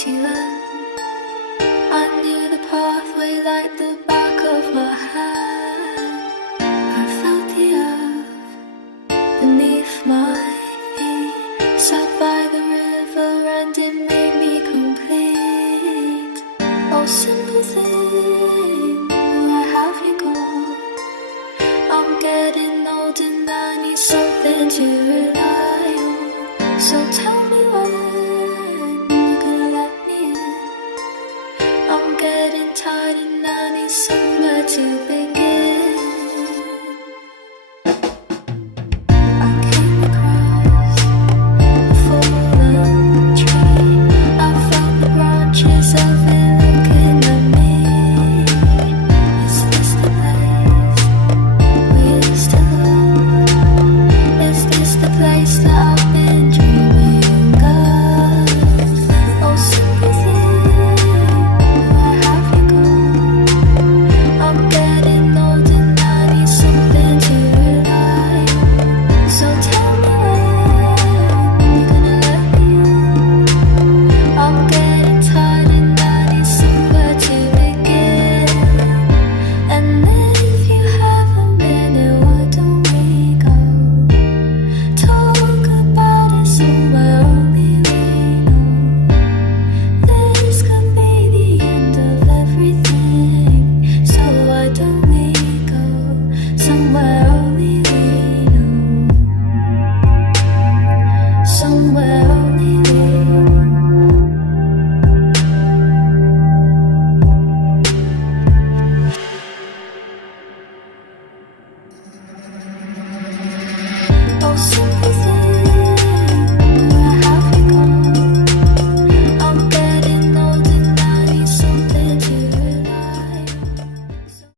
empty land. I knew the pathway like the back of my hand. I felt the earth beneath my feet. Sat by the river and it made me complete. Oh, simple thing, where have you gone? I'm getting old and I need something to rely on. So tell me when you're gonna let me in. I'm getting tired and I need somewhere to begin. I came across a fallen tree. I felt the branches of it looking at me. Is this the place we used to love? Is this the place that I've been dreaming of? Oh, simple thing, where have you gone? I'm getting old and I need something to rely on. So tell me when you're gonna let me in. I'm getting tired and I need somewhere to begin. And if you haven't been here, why don't we go? Talk about it somewhere only we know. This could be the end of everything. So why don't we go somewhere only we know? Somewhere only we know. Oh,